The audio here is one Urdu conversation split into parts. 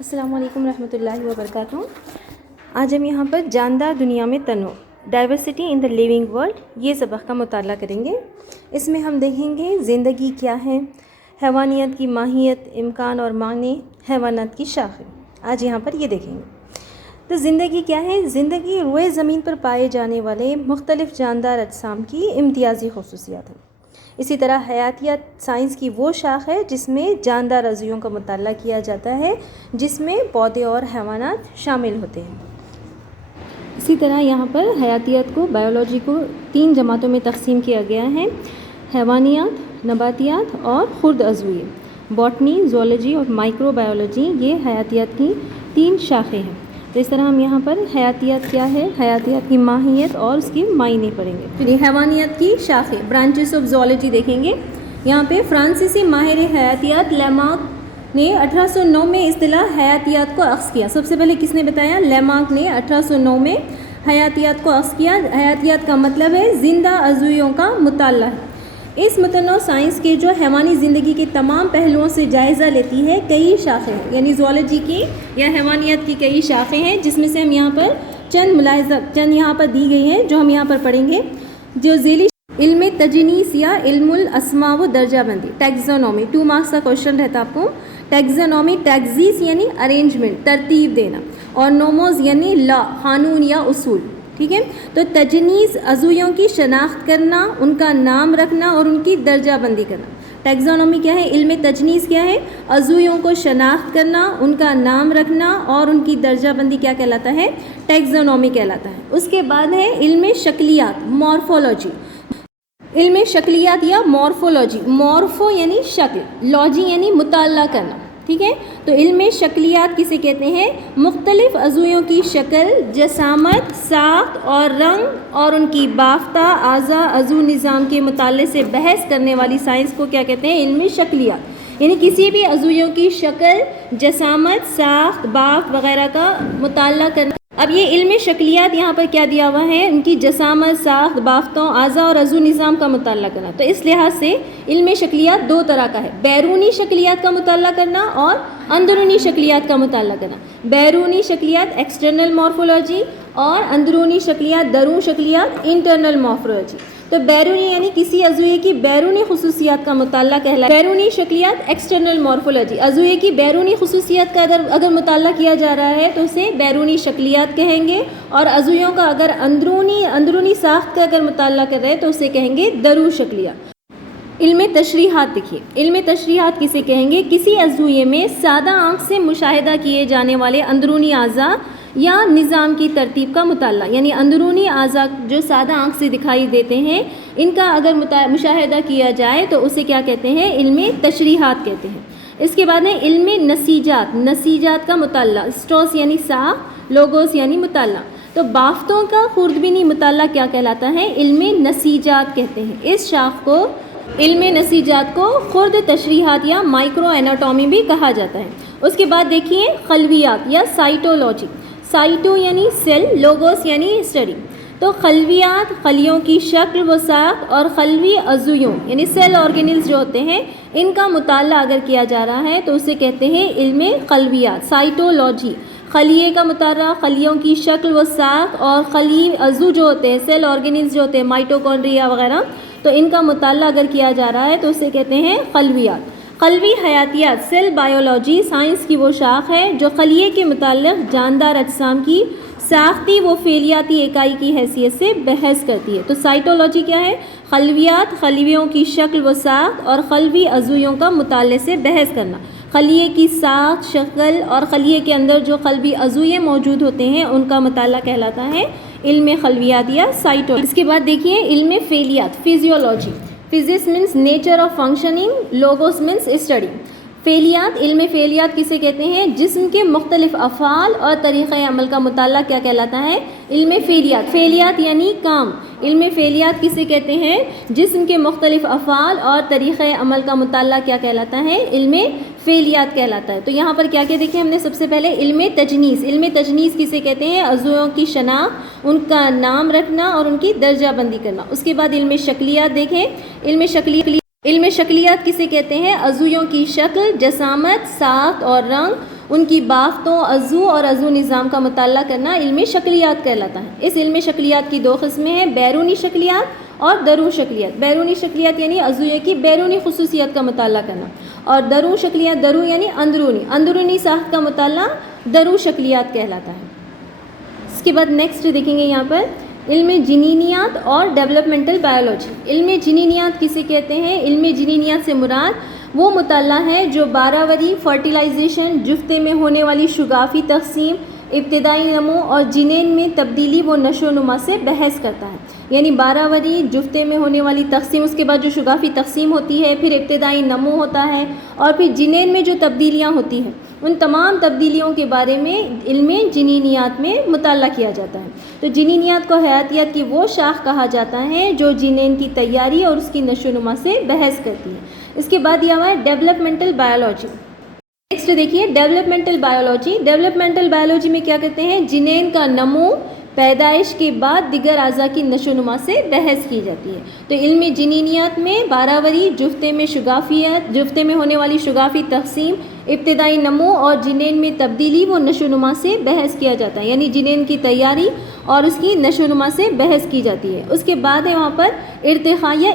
السلام علیکم ورحمۃ اللہ وبرکاتہ۔ آج ہم یہاں پر جاندار دنیا میں تنوع diversity in the living world یہ سبق کا مطالعہ کریں گے۔ اس میں ہم دیکھیں گے زندگی کیا ہے، حیوانیت کی ماہیت، امکان اور معنی، حیوانات کی شاخیں۔ آج یہاں پر یہ دیکھیں گے۔ تو زندگی کیا ہے؟ زندگی روئے زمین پر پائے جانے والے مختلف جاندار اجسام کی امتیازی خصوصیات ہیں۔ اسی طرح حیاتیات سائنس کی وہ شاخ ہے جس میں جاندار عضویوں کا مطالعہ کیا جاتا ہے، جس میں پودے اور حیوانات شامل ہوتے ہیں۔ اسی طرح یہاں پر حیاتیات کو، بایولوجی کو 3 جماعتوں میں تقسیم کیا گیا ہے: حیوانیات، نباتیات اور خرد عضویے۔ باٹنی، زولوجی اور مائکرو بایولوجی یہ حیاتیات کی 3 شاخیں ہیں۔ تو اس طرح ہم یہاں پر حیاتیات کیا ہے، حیاتیات کی ماہیت اور اس کی معنی پڑھیں گے۔ چلیے حیوانیات کی شاخیں، برانچز آف زولوجی دیکھیں گے۔ یہاں پہ فرانسیسی ماہر حیاتیات لیمارک نے 1809 میں اصطلاح حیاتیات کو اخذ کیا۔ سب سے پہلے کس نے بتایا؟ لیمارک نے 1809 میں حیاتیات کو اخذ کیا۔ حیاتیات کا مطلب ہے زندہ عضویوں کا مطالعہ ہے۔ اس متنوع سائنس کے جو حیوانی زندگی کے تمام پہلوؤں سے جائزہ لیتی ہے، کئی شاخیں ہیں، یعنی زولوجی کی یا حیوانیات کی کئی شاخیں ہیں، جس میں سے ہم یہاں پر چند یہاں پر دی گئی ہیں جو ہم یہاں پر پڑھیں گے۔ جو ذیلی علم تجنیس یا علم الاسماء و درجہ بندی، ٹیکزونومی، 2 مارکس کا کوشچن رہتا آپ کو۔ ٹیکزونومی، ٹیکزیس یعنی ارینجمنٹ، ترتیب دینا، اور نوموز یعنی لا، قانون یا اصول، ٹھیک ہے۔ تو تجنیس عضویوں کی شناخت کرنا، ان کا نام رکھنا اور ان کی درجہ بندی کرنا۔ ٹیکزونومی کیا ہے؟ علم تجنیس کیا ہے؟ عضویوں کو شناخت کرنا، ان کا نام رکھنا اور ان کی درجہ بندی کیا کہلاتا ہے؟ ٹیکزونومی کہلاتا ہے۔ اس کے بعد ہے علم شکلیات، مورفولوجی۔ علم شکلیات یا مورفولوجی، مورفو یعنی شکل، لوجی یعنی مطالعہ کرنا، ٹھیک ہے۔ تو علم شکلیات کسے کہتے ہیں؟ مختلف عضویوں کی شکل، جسامت، ساخت اور رنگ اور ان کی بافتہ اعضاء عضو نظام کے مطالعے سے بحث کرنے والی سائنس کو کیا کہتے ہیں؟ علم شکلیات، یعنی کسی بھی عضویوں کی شکل، جسامت، ساخت، بافت وغیرہ کا مطالعہ کرنا۔ اب یہ علم شکلیات یہاں پر کیا دیا ہوا ہے؟ ان کی جسامت، ساخت، بافتوں، اعضاء اور عضو نظام کا مطالعہ کرنا۔ تو اس لحاظ سے علم شکلیات 2 طرح کا ہے: بیرونی شکلیات کا مطالعہ کرنا اور اندرونی شکلیات کا مطالعہ کرنا۔ بیرونی شکلیات ایکسٹرنل مورفولوجی اور اندرونی شکلیات، درون شکلیات انٹرنل مورفولوجی۔ تو بیرونی یعنی کسی عضویے کی بیرونی خصوصیات کا مطالعہ کہلاتا ہے بیرونی شکلیات، ایکسٹرنل مورفولوجی۔ عضویے کی بیرونی خصوصیات کا اگر مطالعہ کیا جا رہا ہے تو اسے بیرونی شکلیات کہیں گے، اور عضویوں کا اگر اندرونی ساخت کا اگر مطالعہ کر رہے ہیں تو اسے کہیں گے درون شکلیات۔ علم تشریحات دیکھیے، علم تشریحات کسے کہیں گے؟ کسی عضویے میں سادہ آنکھ سے مشاہدہ کیے جانے والے اندرونی اعضاء یا نظام کی ترتیب کا مطالعہ، یعنی اندرونی اعضاء جو سادہ آنکھ سے دکھائی دیتے ہیں، ان کا اگر مشاہدہ کیا جائے تو اسے کیا کہتے ہیں؟ علم تشریحات کہتے ہیں۔ اس کے بعد ہے علم نسیجات، نسیجات کا مطالعہ، اسٹوس یعنی ساخت، لوگوس یعنی مطالعہ۔ تو بافتوں کا خوردبینی مطالعہ کیا کہلاتا ہے؟ علم نسیجات کہتے ہیں۔ اس شاخ کو، علم نسیجات کو خرد تشریحات یا مائکرو اناٹومی بھی کہا جاتا ہے۔ اس کے بعد دیکھیے خلویات یا سائٹولوجی۔ سائٹو یعنی سیل، لوگوس یعنی اسٹڈی۔ تو خلویات، خلیوں کی شکل و ساخت اور خلوی عضویوں یعنی سیل آرگینلز جو ہوتے ہیں، ان کا مطالعہ اگر کیا جا رہا ہے تو اسے کہتے ہیں علم خلویات، سائٹولوجی۔ خلیے کا مطالعہ، خلیوں کی شکل و ساخت اور خلی عضو جو ہوتے ہیں، سیل آرگینلز جو ہوتے ہیں، مائٹوکونڈریا وغیرہ، تو ان کا مطالعہ اگر کیا جا رہا ہے تو اسے کہتے ہیں خلویات۔ خلوی حیاتیات، سیل بایولوجی سائنس کی وہ شاخ ہے جو خلیے کے متعلق جاندار اجسام کی ساختی و فعلیاتی اکائی کی حیثیت سے بحث کرتی ہے۔ تو سائٹولوجی کیا ہے؟ خلویات، خلیوں کی شکل و ساخت اور خلوی عضویوں کا مطالعے سے بحث کرنا۔ خلیے کی ساخت، شکل اور خلیے کے اندر جو خلوی عضویے موجود ہوتے ہیں ان کا مطالعہ کہلاتا ہے علم خلویات یا سائٹولوجی۔ اس کے بعد دیکھیے علم فعلیات، physiology. Physics means nature of functioning, logos means study. فعلیات، علم فعلیات کسے کہتے ہیں؟ جسم کے مختلف افعال اور طریقہ عمل کا مطالعہ کیا کہلاتا ہے؟ علم فعلیات۔ فعلیات یعنی کام۔ علم فعلیات کسے کہتے ہیں؟ جسم کے مختلف افعال اور طریقہ عمل کا مطالعہ کیا کہلاتا ہے؟ علم فعلیات کہلاتا ہے۔ تو یہاں پر کیا دیکھیں ہم نے سب سے پہلے علم تجنیس۔ علم تجنیس کسے کہتے ہیں؟ عضووں کی شناخت، ان کا نام رکھنا اور ان کی درجہ بندی کرنا۔ اس کے بعد علم شکلیات دیکھیں۔ علم شکلیات کسے کہتے ہیں؟ عضویوں کی شکل، جسامت، ساخت اور رنگ ان کی بافتوں عضو اور عضو نظام کا مطالعہ کرنا علم شکلیات کہلاتا ہے۔ اس علم شکلیات کی دو قسمیں ہیں، بیرونی شکلیات اور درون شکلیات۔ بیرونی شکلیات یعنی عضویہ کی بیرونی خصوصیات کا مطالعہ کرنا، اور درون شکلیات، درون یعنی اندرونی ساخت کا مطالعہ درون شکلیات کہلاتا ہے۔ اس کے بعد نیکسٹ دیکھیں گے یہاں پر علم جنینیات اور ڈیولپمنٹل بائیولوجی۔ علم جنینیات کسے کہتے ہیں؟ علم جنینیات سے مراد وہ مطالعہ ہے جو باراوری، فرٹیلائزیشن، جفتے میں ہونے والی شگافی تقسیم، ابتدائی نمو اور جنین میں تبدیلی و نشو و نما سے بحث کرتا ہے۔ یعنی باراوری، جفتے میں ہونے والی تقسیم، اس کے بعد جو شگافی تقسیم ہوتی ہے، پھر ابتدائی نمو ہوتا ہے، اور پھر جنین میں جو تبدیلیاں ہوتی ہیں، ان تمام تبدیلیوں کے بارے میں علم جنینیات میں مطالعہ کیا جاتا ہے۔ تو جنینیات کو حیاتیات کی وہ شاخ کہا جاتا ہے جو جنین کی تیاری اور اس کی نشو و نما سے بحث کرتی ہے۔ اس کے بعد یہ ہوا ہے ڈیولپمنٹل بائیولوجی۔ نیکسٹ دیکھیے ڈیولپمنٹل بائیولوجی۔ ڈیولپمنٹل بائیولوجی میں کیا کہتے ہیں؟ جنین کا نمو، پیدائش کے بعد دیگر اعضاء کی نشو و نما سے بحث کی جاتی ہے۔ تو علم جنینیات میں باراوری، جفتے میں شگافیت، جفتے میں ہونے والی شگافی تقسیم، ابتدائی نمو اور جنین میں تبدیلی و نشو و نما سے بحث کیا جاتا ہے، یعنی جنین کی تیاری اور اس کی نشو و نما سے بحث کی جاتی ہے۔ اس کے بعد ہے وہاں پر ارتقاء یا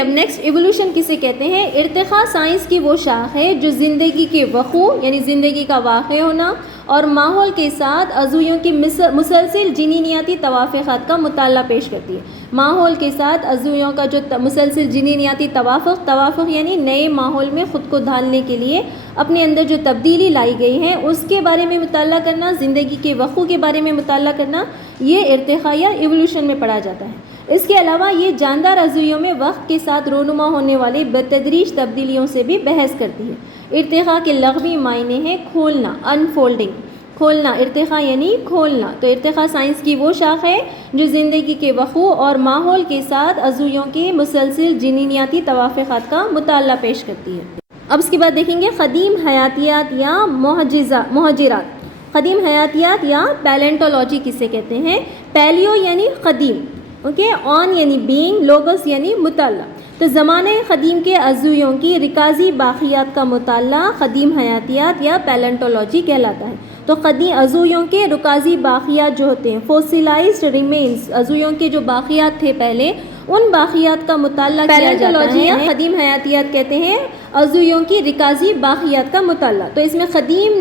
اب نیکسٹ ایوولوشن کسے کہتے ہیں؟ ارتقاء سائنس کی وہ شاخ ہے جو زندگی کے وقوع یعنی زندگی کا واقع ہونا اور ماحول کے ساتھ عضویوں کی مسلسل جنینیاتی توافقات کا مطالعہ پیش کرتی ہے۔ ماحول کے ساتھ عضویوں کا جو مسلسل جنینیاتی توافق یعنی نئے ماحول میں خود کو ڈھالنے کے لیے اپنے اندر جو تبدیلی لائی گئی ہے اس کے بارے میں مطالعہ کرنا، زندگی کے وقوع کے بارے میں مطالعہ کرنا، یہ ارتقاء یا ایوولوشن میں پڑھا جاتا ہے۔ اس کے علاوہ یہ جاندار عضویوں میں وقت کے ساتھ رونما ہونے والی بتدریج تبدیلیوں سے بھی بحث کرتی ہے۔ ارتقاء کے لغوی معنی ہیں کھولنا، انفولڈنگ، کھولنا، ارتقاء یعنی کھولنا۔ تو ارتقاء سائنس کی وہ شاخ ہے جو زندگی کے وقوع اور ماحول کے ساتھ عضویوں کے مسلسل جنینیاتی توافقات کا مطالعہ پیش کرتی ہے۔ اب اس کے بعد دیکھیں گے قدیم حیاتیات یا مہاجرات۔ قدیم حیاتیات یا پیلنٹولوجی کسے کہتے ہیں؟ پیلیو یعنی قدیم، اوکے، آن یعنی بینگ، لوگس یعنی مطالعہ۔ تو زمانہ قدیم کے عضویوں کی رکازی باقیات کا مطالعہ قدیم حیاتیات یا پیلنٹولوجی کہلاتا ہے۔ تو قدیم عضویوں کے رکازی باقیات جو ہوتے ہیں، فوسیلائزڈ ریمینز، عضویوں کے جو باقیات تھے پہلے، ان باقیات کا مطالعہ کیا جاتا ہے۔ قدیم حیاتیات کہتے ہیں عضویوں کی رکازی باقیات کا مطالعہ۔ تو اس میں قدیم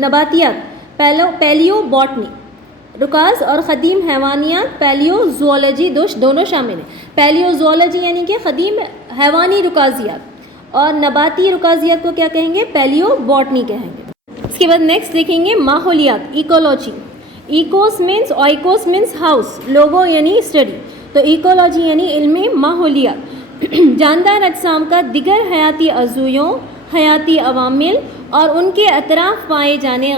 نباتیات پیلیو باٹنی رکاز اور قدیم حیوانیات پیلیو زوالوجی دونوں شامل ہیں۔ پیلیو زوالوجی یعنی کہ قدیم حیوانی رکازیات، اور نباتی رکازیات کو کیا کہیں گے؟ پیلیو باٹنی کہیں گے۔ اس کے بعد نیکسٹ دیکھیں گے ماحولیات، ایکولوجی۔ ایکوس مینس ہاؤس، لوگو یعنی اسٹڈی، تو ایکولوجی یعنی علم ماحولیات۔ جاندار اجسام کا دیگر حیاتی عضویوں، حیاتی عوامل اور ان کے اطراف پائے جانے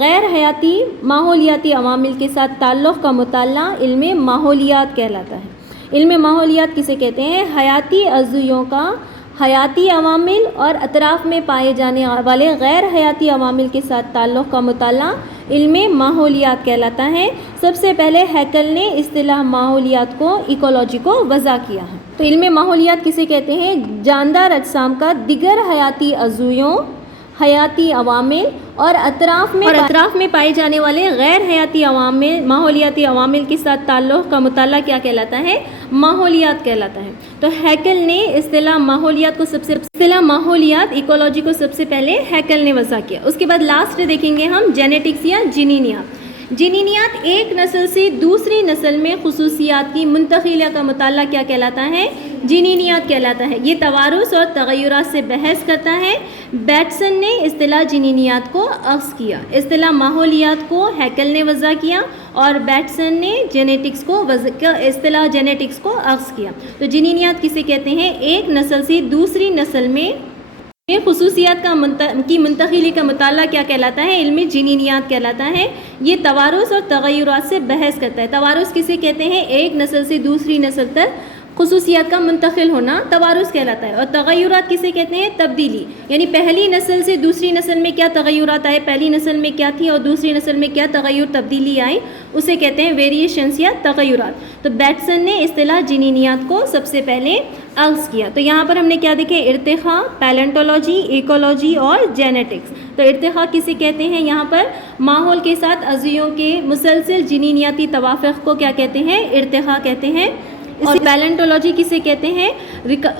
غیر حیاتی ماحولیاتی عوامل کے ساتھ تعلق کا مطالعہ علم ماحولیات کہلاتا ہے۔ علم ماحولیات کسے کہتے ہیں؟ حیاتی عضویوں کا حیاتی عوامل اور اطراف میں پائے جانے والے غیر حیاتی عوامل کے ساتھ تعلق کا مطالعہ علم ماحولیات کہلاتا ہے۔ سب سے پہلے ہیکل نے اصطلاح ماحولیات کو ایکولوجی کو وضع کیا ہے۔ تو علم ماحولیات کسے کہتے ہیں؟ جاندار اجسام کا دیگر حیاتی عضویوں، حیاتی عوامل اور اطراف میں پائے جانے والے غیر حیاتی ماحولیاتی عوامل کے ساتھ تعلق کا مطالعہ کیا کہلاتا ہے؟ ماحولیات کہلاتا ہے۔ تو ہیکل نے اصطلاح ماحولیات ایکولوجی کو سب سے پہلے ہیکل نے وضع کیا۔ اس کے بعد لاسٹ دیکھیں گے ہم جینیٹکس یا جنینیات۔ جنینیات ایک نسل سے دوسری نسل میں خصوصیات کی منتقلیہ کا مطالعہ کیا کہلاتا ہے؟ جنینیات کہلاتا ہے۔ یہ توارث اور تغیرات سے بحث کرتا ہے۔ بیٹسن نے اصطلاح جنینیات کو اخذ کیا، اصطلاح ماحولیات کو ہیکل نے وضع کیا، اور بیٹسن نے اصطلاح جینیٹکس کو اخذ کیا۔ تو جنینیات کسے کہتے ہیں؟ ایک نسل سے دوسری نسل میں خصوصیات کی منتقلی کا مطالعہ کیا کہلاتا ہے؟ علم جنینیات کہلاتا ہے۔ یہ توارث اور تغیرات سے بحث کرتا ہے۔ توارث کسے کہتے ہیں؟ ایک نسل سے دوسری نسل تک خصوصیات کا منتقل ہونا توارث کہلاتا ہے۔ اور تغیرات کسے کہتے ہیں؟ تبدیلی، یعنی پہلی نسل سے دوسری نسل میں کیا تغیرات آئے، پہلی نسل میں کیا تھی اور دوسری نسل میں کیا تغیر تبدیلی آئی، اسے کہتے ہیں ویریشنز یا تغیرات۔ تو بیٹسن نے اصطلاح جنینیات کو سب سے پہلے عرض کیا. تو یہاں پر ہم نے کیا دیکھے؟ ارتقاء، پیلنٹولوجی، ایکولوجی اور جینیٹکس. تو ارتقاء کسے کہتے ہیں؟ یہاں پر ماحول کے ساتھ عضویوں کے مسلسل جنینیاتی توافق کو کیا کہتے ہیں؟ ارتقاء کہتے ہیں. اور پیلنٹولوجی کسے کہتے ہیں؟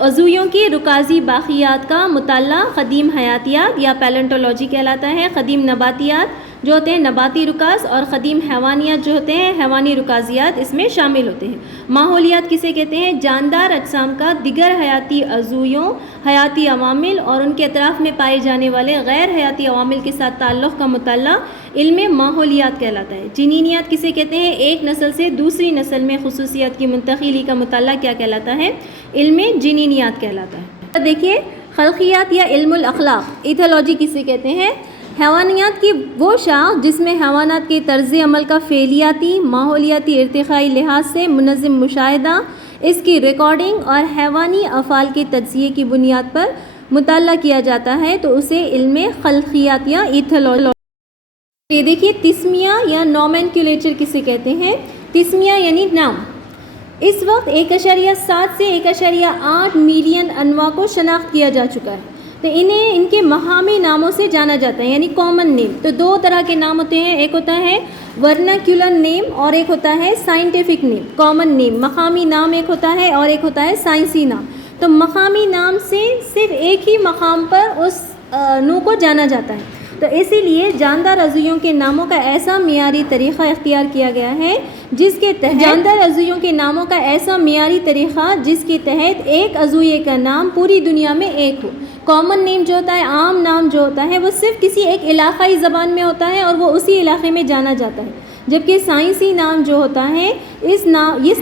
عضویوں کی رکازی باقیات کا مطالعہ قدیم حیاتیات یا پیلنٹولوجی کہلاتا ہے. قدیم نباتیات جو ہوتے ہیں نباتی رکاز، اور قدیم حیوانیات جو ہوتے ہیں حیوانی رکازیات اس میں شامل ہوتے ہیں. ماحولیات کسے کہتے ہیں؟ جاندار اجسام کا دیگر حیاتی عضویوں، حیاتی عوامل اور ان کے اطراف میں پائے جانے والے غیر حیاتی عوامل کے ساتھ تعلق کا مطالعہ علم ماحولیات کہلاتا ہے. جنینیات کسے کہتے ہیں؟ ایک نسل سے دوسری نسل میں خصوصیات کی منتقلی کا مطالعہ کیا کہلاتا ہے؟ علم جنینیات کہلاتا ہے. دیکھیے خلقیات یا علم الاخلاق، ایتھولوجی کسے کہتے ہیں؟ حیوانیات کی وہ شاخ جس میں حیوانات کے طرز عمل کا فعلیاتی، ماحولیاتی، ارتقائی لحاظ سے منظم مشاہدہ، اس کی ریکارڈنگ اور حیوانی افعال کے تجزیے کی بنیاد پر مطالعہ کیا جاتا ہے تو اسے علم خلقیات یا ایتھولوجی. یہ دیکھیے تسمیہ یا نومینکلیچر کسے کہتے ہیں؟ تسمیہ یعنی نام. اس وقت 1.7 سے 1.8 ملین انواع کو شناخت کیا جا چکا ہے. تو انہیں ان کے مقامی ناموں سے جانا جاتا ہے یعنی کامن نیم. تو دو طرح کے نام ہوتے ہیں، ایک ہوتا ہے ورنیکولر نیم اور ایک ہوتا ہے سائنٹیفک نیم. کامن نیم مقامی نام ایک ہوتا ہے اور ایک ہوتا ہے سائنسی نام. تو مقامی نام سے صرف ایک ہی مقام پر اس نوع کو جانا جاتا ہے. تو اسی لیے جاندار عضویوں کے ناموں کا ایسا معیاری طریقہ اختیار کیا گیا ہے جس کے تحت جاندار عضویوں کے ناموں کا ایسا معیاری طریقہ جس کے تحت ایک عضویے کا نام پوری دنیا میں ایک ہو. کامن نیم جو ہوتا ہے، عام نام جو ہوتا ہے، وہ صرف کسی ایک علاقائی زبان میں ہوتا ہے اور وہ اسی علاقے میں جانا جاتا ہے. جبکہ سائنسی نام جو ہوتا ہے اس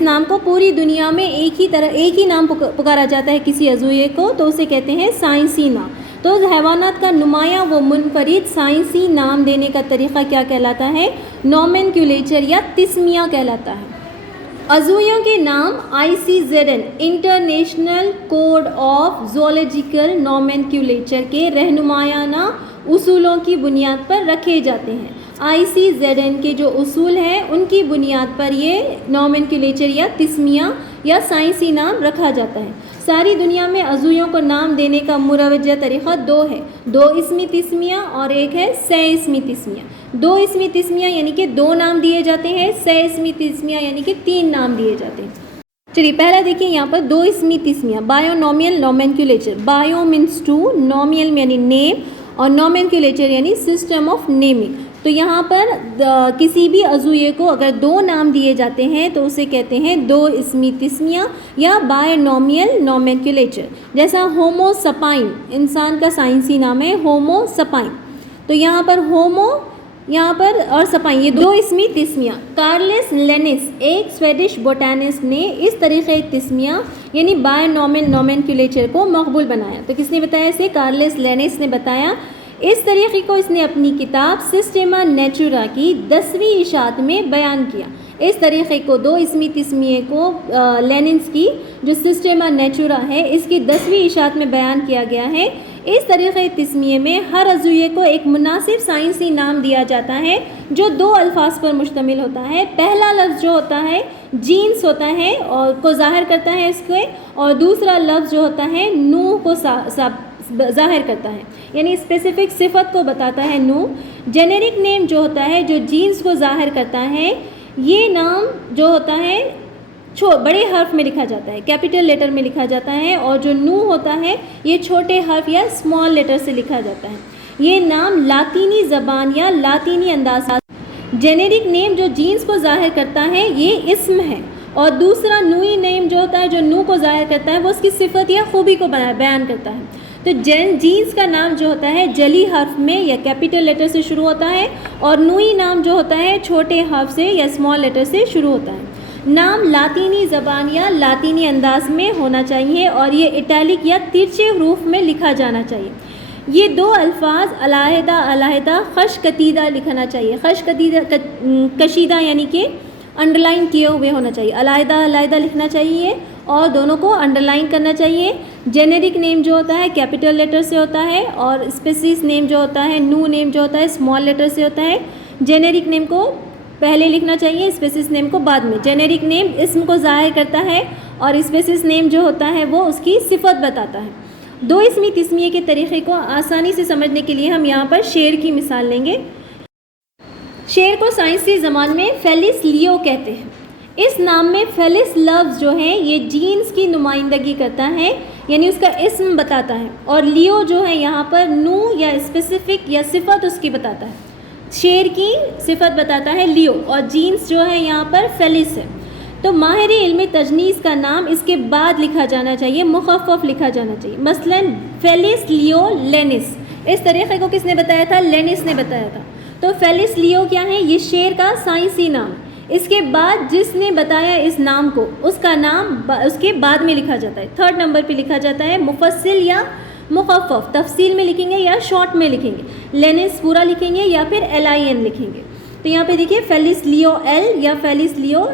نام کو پوری دنیا میں ایک ہی نام پکارا جاتا ہے کسی عضویے کو، تو اسے کہتے ہیں سائنسی نام. تو حیوانات کا نمایاں و منفرد سائنسی نام دینے کا طریقہ کیا کہلاتا ہے؟ نومینکلیچر یا تسمیہ کہلاتا ہے. عضویوں کے نام ICZN انٹرنیشنل کوڈ آف زوالوجیکل نومینکلیچر کے رہنمایانہ اصولوں کی بنیاد پر رکھے جاتے ہیں. ICZN کے جو اصول ہیں ان کی بنیاد پر یہ نومینکلیچر یا تسمیہ یا سائنسی نام رکھا جاتا ہے. ساری دنیا میں عضویوں کو نام دینے کا مروجہ طریقہ دو ہے، 2 اسمی تسمیہ اور ایک ہے 3 اسمی تسمیہ. 2 اسمی تسمیہ یعنی کہ 2 نام دیے جاتے ہیں، 3 اسمی تسمیہ یعنی کہ 3 نام دیے جاتے ہیں. چلیے پہلا دیکھیں یہاں پر 2 اسمی تسمیہ. بایونومیل نومینکلیچر. بایو مینس 2، نومیل یعنی نیم اور نومینکلیچر یعنی سسٹم آف نیمنگ. تو یہاں پر کسی بھی عضویے کو اگر 2 نام دیے جاتے ہیں تو اسے کہتے ہیں 2 اسمی تسمیہ یا بائنومیل نومینکلیچر. جیسا ہومو سپائن انسان کا سائنسی نام ہے ہومو سپائن. تو یہاں پر ہومو اور سپائن یہ 2 اسمی تسمیہ. کارلس لینس ایک سویڈش بوٹانسٹ نے اس طریقے تسمیہ یعنی بائنومیل نومینکلیچر کو مقبول بنایا. تو کس نے بتایا اسے؟ کارلس لینس نے بتایا. اس طریقے کو اس نے اپنی کتاب سسٹیما نیچورا کی 10ویں اشاعت میں بیان کیا. اس طریقے کو 2 اسمی تسمیے کو لیننس کی جو سسٹیما نیچورا ہے اس کی 10ویں اشاعت میں بیان کیا گیا ہے. اس طریقے تسمیے میں ہر عضویے کو ایک مناسب سائنسی نام دیا جاتا ہے جو 2 الفاظ پر مشتمل ہوتا ہے. پہلا لفظ جو ہوتا ہے جینس ہوتا ہے اور کو ظاہر کرتا ہے اس کے، اور دوسرا لفظ جو ہوتا ہے نوع کو ظاہر کرتا ہے یعنی اسپیسیفک صفت کو بتاتا ہے نوع. جنیرک نیم جو ہوتا ہے جو جینس کو ظاہر کرتا ہے، یہ نام جو ہوتا ہے بڑے حرف میں لکھا جاتا ہے، کیپٹل لیٹر میں لکھا جاتا ہے، اور جو نوع ہوتا ہے یہ چھوٹے حرف یا اسمال لیٹر سے لکھا جاتا ہے. یہ نام لاطینی زبان یا لاطینی انداز. جنیرک نیم جو جینس کو ظاہر کرتا ہے یہ اسم ہے، اور دوسرا نوعی نیم جو ہوتا ہے جو نوع کو ظاہر کرتا ہے وہ اس کی صفت یا خوبی کو بیان کرتا ہے. تو جینس کا نام جو ہوتا ہے جلی حرف میں یا کیپٹل لیٹر سے شروع ہوتا ہے، اور نوعی نام جو ہوتا ہے چھوٹے حرف سے یا اسمال لیٹر سے شروع ہوتا ہے. نام لاطینی زبان یا لاطینی انداز میں ہونا چاہیے اور یہ اٹیلک یا ترچے حروف میں لکھا جانا چاہیے. یہ 2 الفاظ علیحدہ خش کشیدہ لکھنا چاہیے. خش کشیدہ یعنی کہ انڈر لائن کیے ہوئے ہونا چاہیے. علیحدہ لکھنا چاہیے اور دونوں کو انڈر لائن کرنا چاہیے. جینیرک نیم جو ہوتا ہے کیپٹل لیٹر سے ہوتا ہے، اور اسپیسیس نیم جو ہوتا ہے نوع نیم جو ہوتا ہے اسمال لیٹر سے ہوتا ہے. جینیرک نیم کو پہلے لکھنا چاہیے، اسپیسیس نیم کو بعد میں. جینیرک نیم اسم کو ظاہر کرتا ہے اور اسپیسیز نیم جو ہوتا ہے وہ اس کی صفت بتاتا ہے. دو اسمی تسمیے کے طریقے کو آسانی سے سمجھنے کے لیے ہم یہاں پر شیر کی مثال لیں گے. شیر کو سائنسی زبان میں فیلس لیو کہتے ہیں. اس نام میں فیلس لفظ جو ہے یہ جینس کی نمائندگی کرتا ہے، یعنی اس کا اسم بتاتا ہے، اور لیو جو ہے یہاں پر نو یا اسپیسیفک یا صفت اس کی بتاتا ہے. شیر کی صفت بتاتا ہے لیو، اور جینس جو ہے یہاں پر فیلس ہے. تو ماہر علم تجنیس کا نام اس کے بعد لکھا جانا چاہیے، مخفف لکھا جانا چاہیے. مثلا فیلس لیو لینس، اس طریقے کو کس نے بتایا تھا؟ لینس نے بتایا تھا. تو فیلس لیو کیا ہے؟ یہ شیر کا سائنسی نام. اس کے بعد جس نے بتایا اس نام کو، اس کا نام اس کے بعد میں لکھا جاتا ہے، تھرڈ نمبر پہ لکھا جاتا ہے. مفصل یا مخفف، تفصیل میں لکھیں گے یا شارٹ میں لکھیں گے. لینس پورا لکھیں گے یا پھر LIN لکھیں گے. تو یہاں پہ دیکھیے فیلس لیو L یا فیلس لیو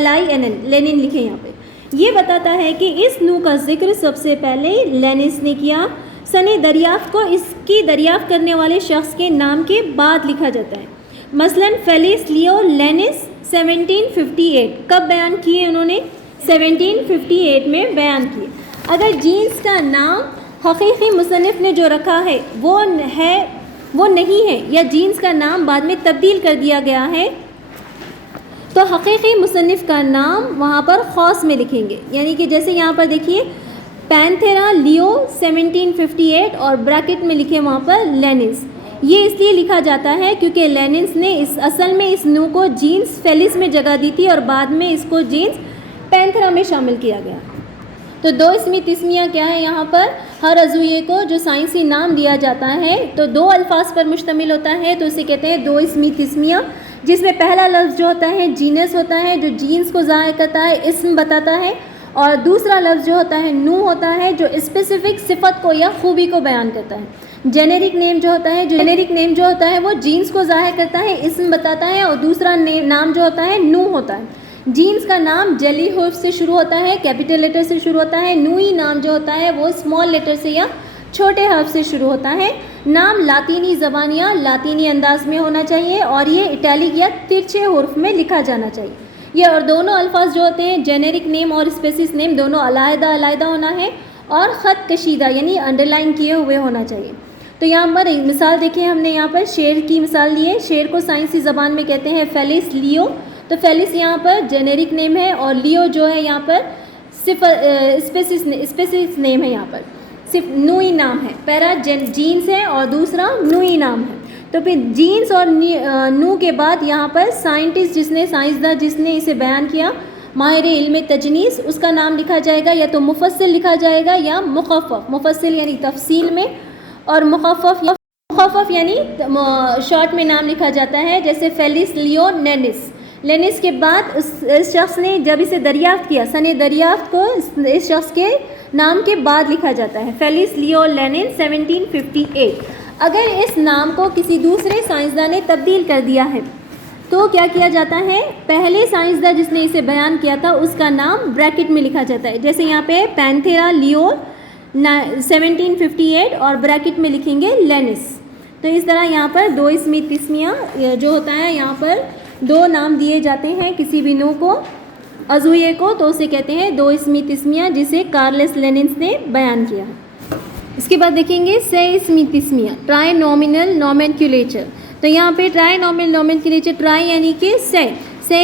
LINN، لینن لکھیں یہاں پہ. یہ بتاتا ہے کہ اس نو کا ذکر سب سے پہلے لینس نے کیا. سن دریافت کو اس کی دریافت کرنے والے شخص کے نام کے بعد لکھا جاتا ہے. مثلا فیلس لیو لینس 1758 کب بیان کیے انہوں نے؟ 1758 میں بیان کیے. اگر جینس کا نام حقیقی مصنف نے جو رکھا ہے وہ نہیں ہے، یا جینس کا نام بعد میں تبدیل کر دیا گیا ہے، تو حقیقی مصنف کا نام وہاں پر خاص میں لکھیں گے. یعنی کہ جیسے یہاں پر دیکھیے پینتھیرا لیو 1758 اور بریکٹ میں لکھے وہاں پر لینس. یہ اس لیے لکھا جاتا ہے کیونکہ لیننس نے اصل میں اس نو کو جینس فیلس میں جگہ دی تھی، اور بعد میں اس کو جینس پینتھیرا میں شامل کیا گیا. تو دو اسمی تسمیہ کیا ہے؟ یہاں پر ہر عضویے کو جو سائنسی نام دیا جاتا ہے تو دو الفاظ پر مشتمل ہوتا ہے، تو اسے کہتے ہیں دو اسمی تسمیہ، جس میں پہلا لفظ جو ہوتا ہے جینس ہوتا ہے، جو جینس کو ظاہر کرتا ہے، اسم بتاتا ہے، اور دوسرا لفظ جو ہوتا ہے نو ہوتا ہے، جو اسپیسیفک صفت کو یا خوبی کو بیان کرتا ہے. جینیرک نیم جو ہوتا ہے وہ جینس کو ظاہر کرتا ہے، اسم بتاتا ہے، اور دوسرا نام جو ہوتا ہے نو ہوتا ہے. جینس کا نام جلی حرف سے شروع ہوتا ہے، کیپیٹل لیٹر سے شروع ہوتا ہے. نوئی نام جو ہوتا ہے وہ اسمال لیٹر سے یا چھوٹے حرف سے شروع ہوتا ہے. نام لاطینی زبان یا لاطینی انداز میں ہونا چاہیے، اور یہ اٹیلک یا ترچھے حرف میں لکھا جانا چاہیے. یہ اور دونوں الفاظ جو ہوتے ہیں جینیرک نیم اور اسپیسیس نیم دونوں علیحدہ ہونا ہے، اور خط کشیدہ یعنی انڈر لائن کیے ہوئے ہونا چاہیے. تو یہاں پر ایک مثال دیکھیں، ہم نے یہاں پر شیر کی مثال لی ہے. شیر کو سائنسی زبان میں کہتے ہیں فیلس لیو. تو فیلس یہاں پر جینیرک نیم ہے، اور لیو جو ہے یہاں پر اسپیسیس نیم ہے، یہاں پر صرف نوئی نام ہے. پہلا جینس ہے اور دوسرا نوئی نام ہے. تو پھر جینس اور نو کے بعد یہاں پر سائنٹسٹ سائنسداں جس نے اسے بیان کیا، ماہر علم تجنیس، اس کا نام لکھا جائے گا، یا تو مفصل لکھا جائے گا یا مخفف. مفصل یعنی تفصیل میں، اور مخفف یعنی شارٹ میں نام لکھا جاتا ہے. جیسے فیلس لیو لینس کے بعد اس شخص نے جب اسے دریافت کیا، سن دریافت کو اس شخص کے نام کے بعد لکھا جاتا ہے. فیلس لیو لینن 1758. اگر اس نام کو کسی دوسرے سائنسداں نے تبدیل کر دیا ہے تو کیا کیا جاتا ہے؟ پہلے سائنسداں جس نے اسے بیان کیا تھا اس کا نام بریکٹ میں لکھا جاتا ہے. جیسے یہاں پہ پینتھیرا لیو 1758 اور بریکٹ میں لکھیں گے لینس. تو اس طرح یہاں پر دو اسمی تسمیہ جو ہوتا ہے، یہاں پر دو نام دیے جاتے ہیں کسی بھی نو کو، عضویے کو، تو اسے کہتے ہیں دو اسمی تسمیہ، جسے کارلس لیننس نے بیان کیا. اس کے بعد دیکھیں گے سے اسمی تسمیہ، ٹرائی نومینل نومینکلیچر. تو یہاں پہ ٹرائی نومینل نومینکلیچر، ٹرائی یعنی کہ سے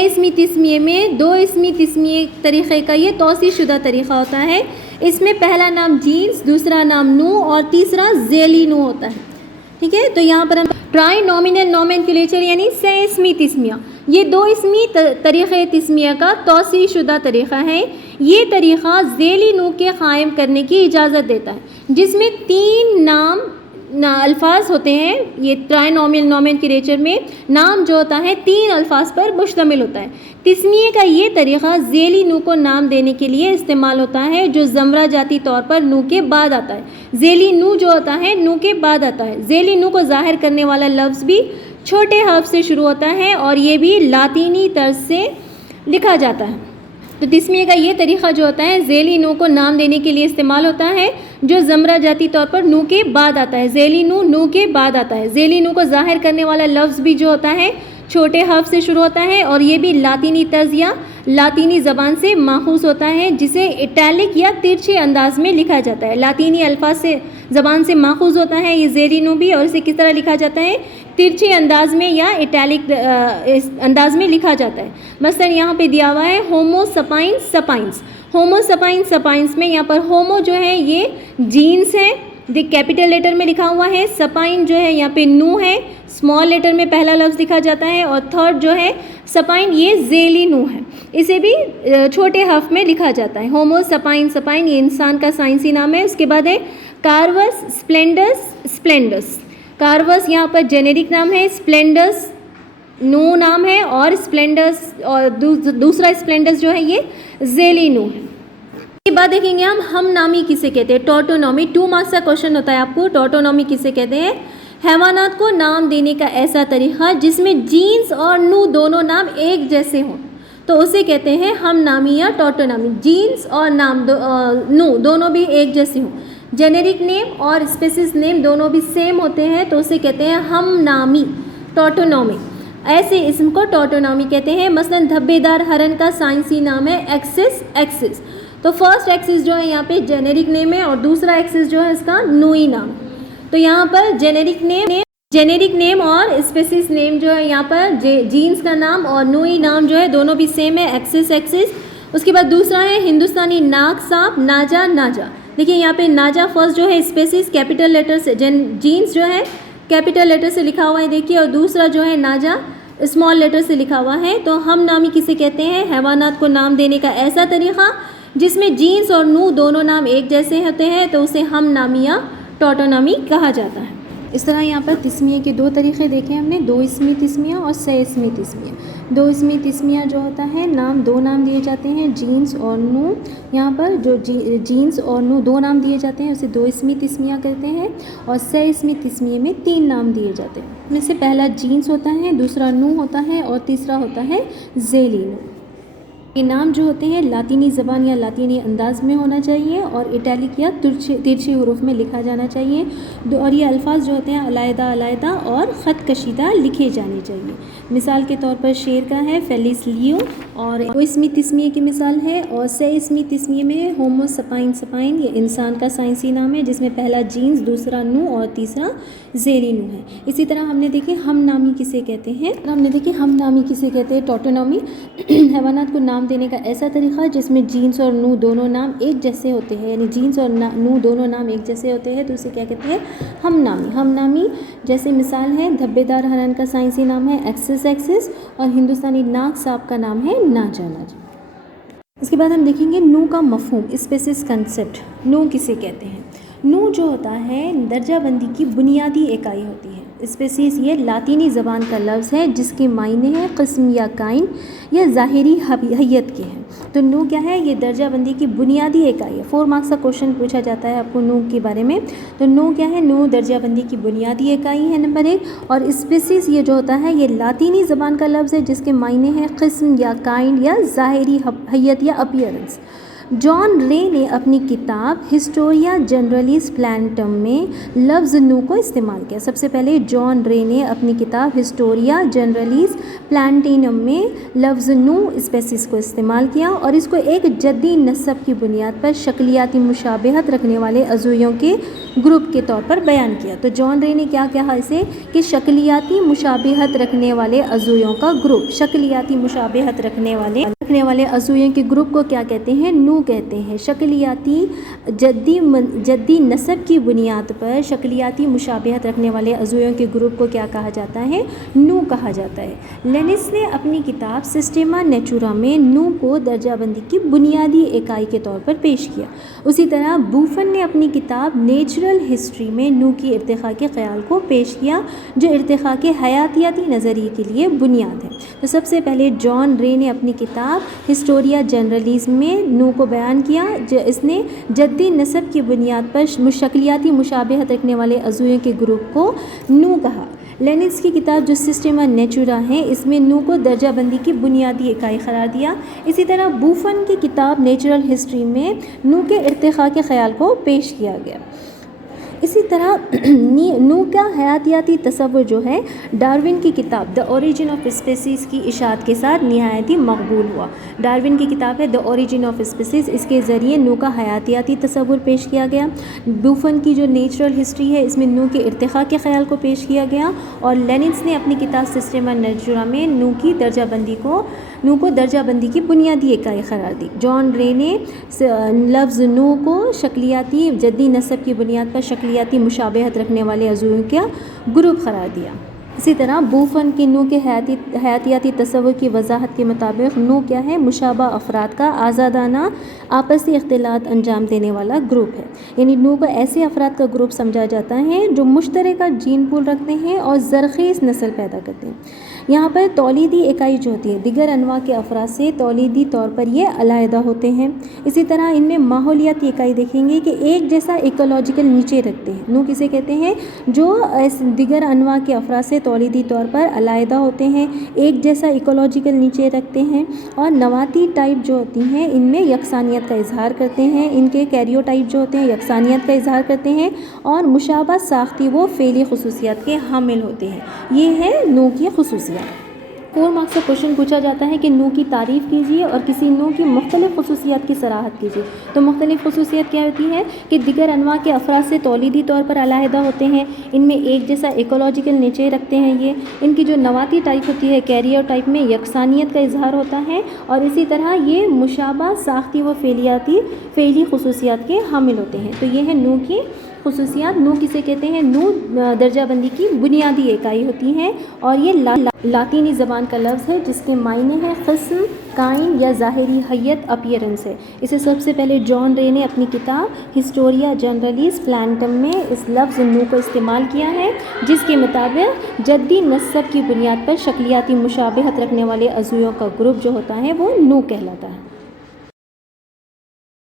اسمی تسمیے میں دو اسمی تسمیے طریقے کا یہ توسیع شدہ طریقہ ہوتا ہے. اس میں پہلا نام جینس، دوسرا نام نو، اور تیسرا ذیلی نو ہوتا ہے. ٹھیک ہے، تو یہاں پر ہم ٹرائی نومینل نومینکلیچر یعنی سے اسمی تسمیہ، یہ دو اسمی طریقے تسمیہ کا توسیع شدہ طریقہ ہے. یہ طریقہ ذیلی نو کے قائم کرنے کی اجازت دیتا ہے، جس میں تین نام الفاظ ہوتے ہیں. یہ ٹرائی نومینل نومینکلیچر میں نام جو ہوتا ہے تین الفاظ پر مشتمل ہوتا ہے. تسمیے کا یہ طریقہ ذیلی نو کو نام دینے کے لیے استعمال ہوتا ہے جو زمرہ جاتی طور پر نو کے بعد آتا ہے. ذیلی نو جو ہوتا ہے نو کے بعد آتا ہے. ذیلی نو کو ظاہر کرنے والا لفظ بھی چھوٹے حرف سے شروع ہوتا ہے، اور یہ بھی لاطینی طرز سے لکھا جاتا ہے. تو تسمیے کا یہ طریقہ جو ہوتا ہے ذیلی نو کو نام دینے کے لیے استعمال ہوتا ہے جو زمرہ جاتی طور پر نو کے بعد آتا ہے. ذیلی نو کے بعد آتا ہے. ذیلی نو کو ظاہر کرنے والا لفظ بھی جو ہوتا ہے چھوٹے حرف سے شروع ہوتا ہے، اور یہ بھی لاطینی طرز یا لاطینی زبان سے ماخوذ ہوتا ہے جسے اٹیلک یا ترچھے انداز میں لکھا جاتا ہے. لاطینی الفاظ سے زبان سے ماخوذ ہوتا ہے یہ زیریں نو بھی, اور اسے کس طرح لکھا جاتا ہے؟ ترچھے انداز میں یا اٹیلک انداز میں لکھا جاتا ہے. مثلا یہاں پہ دیا ہوا ہے ہومو سپائنس سپائنس. ہومو سپائنس سپائنس میں یہاں پر ہومو جو ہے یہ جینس ہے, کیپیٹل لیٹر میں لکھا ہوا ہے. سپائن جو ہے یہاں پہ نو ہے, اسمال لیٹر میں پہلا لفظ لکھا جاتا ہے. اور تھرڈ جو ہے سپائن یہ ذیلی نو ہے, اسے بھی چھوٹے حرف میں لکھا جاتا ہے. ہومو سپائن سپائن یہ انسان کا سائنسی نام ہے. اس کے بعد ہے کارورس اسپلینڈس اسپلینڈس. کارورس یہاں پر جینیرک نام ہے, اسپلینڈس نو نام ہے, اور اسپلینڈس اور دوسرا اسپلینڈس جو ہے یہ ذیلی نو ہے. اس کے بعد دیکھیں گے ہم نامی کسے کہتے ہیں؟ ٹوٹونومی. 2 مارکس کا کوشچن ہوتا ہے آپ کو. ٹوٹونومی کسے کہتے ہیں؟ حیوانات کو نام دینے کا ایسا طریقہ جس میں جینس اور نو دونوں نام ایک جیسے ہوں تو اسے کہتے ہیں ہم نامی یا ٹوٹونومی. جینس اور نام نو دونوں بھی ایک جیسے ہوں. جینیرک نیم اور اسپیسیز نیم دونوں بھی سیم ہوتے ہیں تو اسے کہتے ہیں ہم نامی, ٹوٹونومی. ایسے اسم کو ٹوٹونومی کہتے ہیں. مثلا دھبے دار ہرن کا سائنسی نام ہے ایکسس ایکسس. تو فرسٹ ایکسس جو ہے یہاں پہ جینیرک نیم ہے اور دوسرا ایکسس جو ہے اس کا نوئی نام. تو یہاں پر جینیرک نیم اور اسپیسیز نیم جو ہے یہاں پر جینس کا نام اور نوئی نام جو ہے دونوں بھی سیم ہے, ایکسس ایکسس. اس کے بعد دوسرا ہے ہندوستانی ناگ سانپ ناجا ناجا. دیکھیے یہاں پہ ناجا فرسٹ جو ہے اسپیسیز کیپیٹل لیٹر سے, جینس جو ہے کیپیٹل لیٹر سے لکھا ہوا ہے دیکھیے, اور دوسرا جو ہے ناجا اسمال لیٹر سے لکھا ہوا ہے. تو ہم نامی کسے کہتے ہیں؟ حیوانات کو نام دینے کا ایسا طریقہ جس میں جینس اور نو دونوں نام ایک جیسے ہوتے ہیں تو اسے ہم نامی یا ٹوٹونومی کہا جاتا ہے. اس طرح یہاں پر تسمیہ کے 2 طریقے دیکھے ہم نے, 2 اسمی تسمیہ اور 6 اسمی تسمیہ. 2 اسمی تسمیہ جو ہوتا ہے 2 نام دیے جاتے ہیں جینس اور نو. یہاں پر جو جینس اور نو 2 نام دیے جاتے ہیں اسے 2 اسمی تسمیہ کہتے ہیں. اور 6 اسمی تسمیہ میں 3 نام دیے جاتے ہیں. ان میں سے پہلا جینس ہوتا ہے, دوسرا نو ہوتا ہے اور تیسرا ہوتا ہے ذیلی نو. یہ نام جو ہوتے ہیں لاطینی زبان یا لاطینی انداز میں ہونا چاہیے اور اٹیلک یا ترچھے حروف میں لکھا جانا چاہیے. اور یہ الفاظ جو ہوتے ہیں علیحدہ علیحدہ اور خط کشیدہ لکھے جانے چاہیے. مثال کے طور پر شیر کا ہے فیلس لیو, اور 2 اسمی تسمیہ کی مثال ہے. اور 6 اسمی تسمیہ میں ہومو سپائن سپائن یہ انسان کا سائنسی نام ہے جس میں پہلا جینس, دوسرا نو اور تیسرا ذیلی نو ہے. اسی طرح ہم نے دیکھے ہم نامی کسے کہتے ہیں؟ ٹوٹونومی. حیوانات کو نام دینے کا ایسا طریقہ جس میں جینس اور نو دونوں نام ایک جیسے ہوتے ہیں, یعنی جینس اور نو دونوں نام ایک جیسے ہوتے ہیں تو اسے کیا کہتے ہیں؟ ہم نامی. ہم نامی جیسے مثال ہے دھبے دار ہرن کا سائنسی نام ہے ایکسس ایکسس, اور ہندوستانی ناگ سانپ کا نام ہے ناجا ناجا. اس کے بعد ہم دیکھیں گے نو کا مفہوم, اسپیسیز کنسیپٹ. نو کسے کہتے ہیں؟ نو جو ہوتا ہے درجہ بندی کی بنیادی اکائی ہوتی ہے. اسپیسیز یہ لاطینی زبان کا لفظ ہے جس کے معنی ہے قسم یا کائن یا ظاہری حیت کے ہیں. تو نو کیا ہے؟ یہ درجہ بندی کی بنیادی اکائی ہے. 4 مارکس کا کوشچن پوچھا جاتا ہے آپ کو نو کے بارے میں. تو نو کیا ہے؟ نو درجہ بندی کی بنیادی اکائی ہے نمبر 1. اور اسپیسیز یہ جو ہوتا ہے یہ لاطینی زبان کا لفظ ہے جس کے معنی ہے قسم یا کائن یا ظاہری حیت یا اپیئرنس. جان رے نے اپنی کتاب ہسٹوریا جنرلیس پلانٹم میں لفظ نو کو استعمال کیا. سب سے پہلے جان رے نے اپنی کتاب ہسٹوریا جنرلیس پلانٹینم میں لفظ نو اسپیسیز کو استعمال کیا اور اس کو ایک جدی نسب کی بنیاد پر شکلیاتی مشابہت رکھنے والے عضویوں کے گروپ کے طور پر بیان کیا. تو جان رے نے کیا کہا اسے کہ شکلیاتی مشابہت رکھنے والے عضویوں کا گروپ, شکلیاتی مشابہت رکھنے والے عضویوں کے گروپ کو کیا کہتے ہیں؟ نو کہتے ہیں. شکلیاتی جدی نسب کی بنیاد پر شکلیاتی مشابہت رکھنے والے عضویوں کے گروپ کو کیا کہا جاتا ہے؟ نو کہا جاتا ہے. لینس نے اپنی کتاب سسٹیما نیچورا میں نو کو درجہ بندی کی بنیادی اکائی کے طور پر پیش کیا. اسی طرح بوفن نے اپنی کتاب نیچرل ہسٹری میں نو کی ارتقاء کے خیال کو پیش کیا جو ارتقاء کے حیاتیاتی نظریے کے لیے بنیاد ہے. تو سب سے پہلے جان رے نے اپنی کتاب ہسٹوریا جنرلیس میں نو کو بیان کیا. اس نے جدی نسب کی بنیاد پر شکلیاتی مشابہت رکھنے والے عضویوں کے گروپ کو نو کہا. لینس کی کتاب جو سسٹیما نیچورا ہے اس میں نو کو درجہ بندی کی بنیادی اکائی قرار دیا. اسی طرح بوفن کی کتاب نیچرل ہسٹری میں نو کے ارتقاء کے خیال کو پیش کیا گیا. اسی طرح نو کا حیاتیاتی تصور جو ہے ڈارون کی کتاب دا اوریجن آف اسپیسیز کی اشاعت کے ساتھ نہایت ہی مقبول ہوا۔ ڈارون کی کتاب ہے دا اوریجن آف اسپیسیز، اس کے ذریعے نو کا حیاتیاتی تصور پیش کیا گیا۔ بوفن کی جو نیچرل ہسٹری ہے اس میں نو کے ارتقاء کے خیال کو پیش کیا گیا، اور لیننس نے اپنی کتاب سسٹما نیچورا میں نو کو درجہ بندی کی بنیادی اکائی قرار دی۔ جان رے نے لفظ نو کو شکلیاتی جدی نسب کی بنیاد پر شکلیاتی مشابہت رکھنے والے عضووں کا گروپ قرار دیا۔ اسی طرح بوفن کی نو کے حیاتیاتی تصور کی وضاحت کے مطابق نو کیا ہے؟ مشابہ افراد کا آزادانہ آپسی اختلاط انجام دینے والا گروپ ہے، یعنی نو کو ایسے افراد کا گروپ سمجھا جاتا ہے جو مشترکہ جین پول رکھتے ہیں اور زرخیز نسل پیدا کرتے ہیں۔ یہاں پر تولیدی اکائی جو ہوتی ہے دیگر انواع کے افراد سے تولیدی طور پر یہ علیحدہ ہوتے ہیں۔ اسی طرح ان میں ماحولیاتی اکائی دیکھیں گے کہ ایک جیسا ایکولوجیکل نیچے رکھتے ہیں۔ نو کسے کہتے ہیں؟ جو دیگر انواع کے افراد سے تولیدی طور پر علیحدہ ہوتے ہیں، ایک جیسا ایکولوجیکل نیچے رکھتے ہیں، اور نواتی ٹائپ جو ہوتی ہیں ان میں یکسانیت کا اظہار کرتے ہیں، ان کے کیریو ٹائپ جو ہوتے ہیں یکسانیت کا اظہار کرتے ہیں، اور مشابہ ساختی و فعلی خصوصیات کے حامل ہوتے ہیں۔ یہ ہے نو کی خصوصیات۔ 4 مارکس سے کوشچن پوچھا جاتا ہے کہ نو کی تعریف کیجیے اور کسی نو کی مختلف خصوصیات کی صراحت کیجیے۔ تو مختلف خصوصیات کیا ہوتی ہے کہ دیگر انواع کے افراد سے تولیدی طور پر علیحدہ ہوتے ہیں، ان میں ایک جیسا ایکولوجیکل نیچر رکھتے ہیں، ان کی جو نواتی ٹائپ ہوتی ہے کیریئر ٹائپ میں یکسانیت کا اظہار ہوتا ہے، اور اسی طرح یہ مشابہ ساختی و فعلی خصوصیات کے حامل ہوتے ہیں۔ تو یہ ہے نو کی خصوصیات۔ نو کسے کہتے ہیں؟ نو درجہ بندی کی بنیادی اکائی ہوتی ہے، اور یہ لاطینی زبان کا لفظ ہے جس کے معنی ہے قسم، کائن یا ظاہری حیت، اپیرنس ہے۔ اسے سب سے پہلے جان رے نے اپنی کتاب ہسٹوریا جنرلیس پلانٹم میں اس لفظ نو کو استعمال کیا ہے، جس کے مطابق جدی نسب کی بنیاد پر شکلیاتی مشابہت رکھنے والے عضووں کا گروپ جو ہوتا ہے وہ نو کہلاتا ہے۔